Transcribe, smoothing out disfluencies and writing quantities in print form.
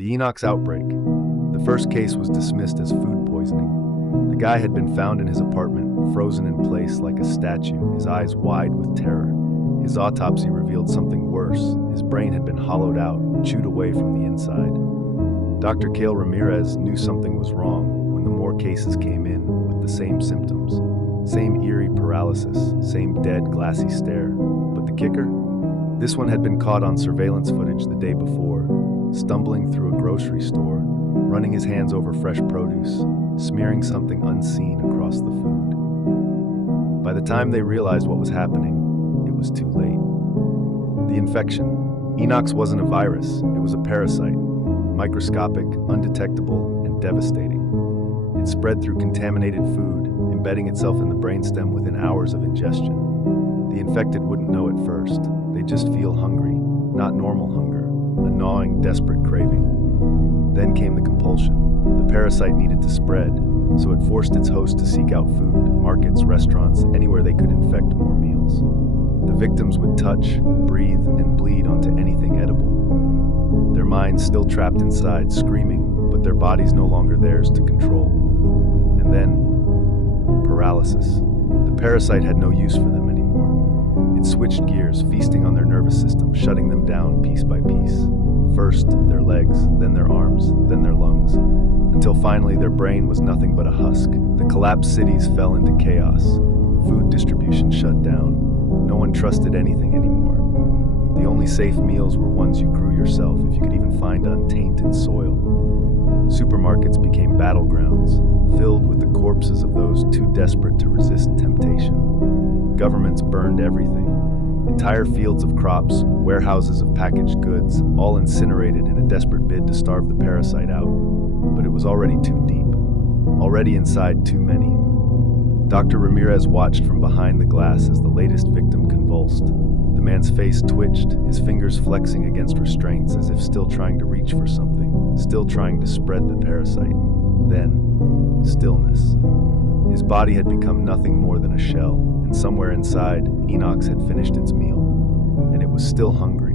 The Enox outbreak. The first case was dismissed as food poisoning. The guy had been found in his apartment, frozen in place like a statue, his eyes wide with terror. His autopsy revealed something worse. His brain had been hollowed out, chewed away from the inside. Dr. Cale Ramirez knew something was wrong when the more cases came in with the same symptoms. Same eerie paralysis, same dead, glassy stare. But the kicker? This one had been caught on surveillance footage the day before, stumbling through a grocery store, running his hands over fresh produce, smearing something unseen across the food. By the time they realized what was happening, it was too late. The infection. Enox wasn't a virus, it was a parasite, microscopic, undetectable, and devastating. It spread through contaminated food, embedding itself in the brainstem within hours of ingestion. The infected wouldn't know it first. They'd just feel hungry, not normal hunger, a gnawing, desperate craving. Then came the compulsion. The parasite needed to spread, so it forced its host to seek out food, markets, restaurants, anywhere they could infect more meals. The victims would touch, breathe, and bleed onto anything edible. Their minds still trapped inside, screaming, but their bodies no longer theirs to control. And then, paralysis. The parasite had no use for them anymore. It switched gears, feasting on their nervous system, shutting them down piece by piece. First, their legs, then their arms, then their lungs, until finally their brain was nothing but a husk. The collapsed cities fell into chaos. Food distribution shut down. No one trusted anything anymore. The only safe meals were ones you grew yourself, if you could even find untainted soil. Supermarkets became battlegrounds, filled with the corpses of those too desperate to resist temptation. Governments burned everything. Entire fields of crops, warehouses of packaged goods, all incinerated in a desperate bid to starve the parasite out. But it was already too deep. Already inside too many. Dr. Ramirez watched from behind the glass as the latest victim convulsed. The man's face twitched, his fingers flexing against restraints as if still trying to reach for something, still trying to spread the parasite. Then, stillness. His body had become nothing more than a shell, and somewhere inside, Enox had finished its meal, and it was still hungry.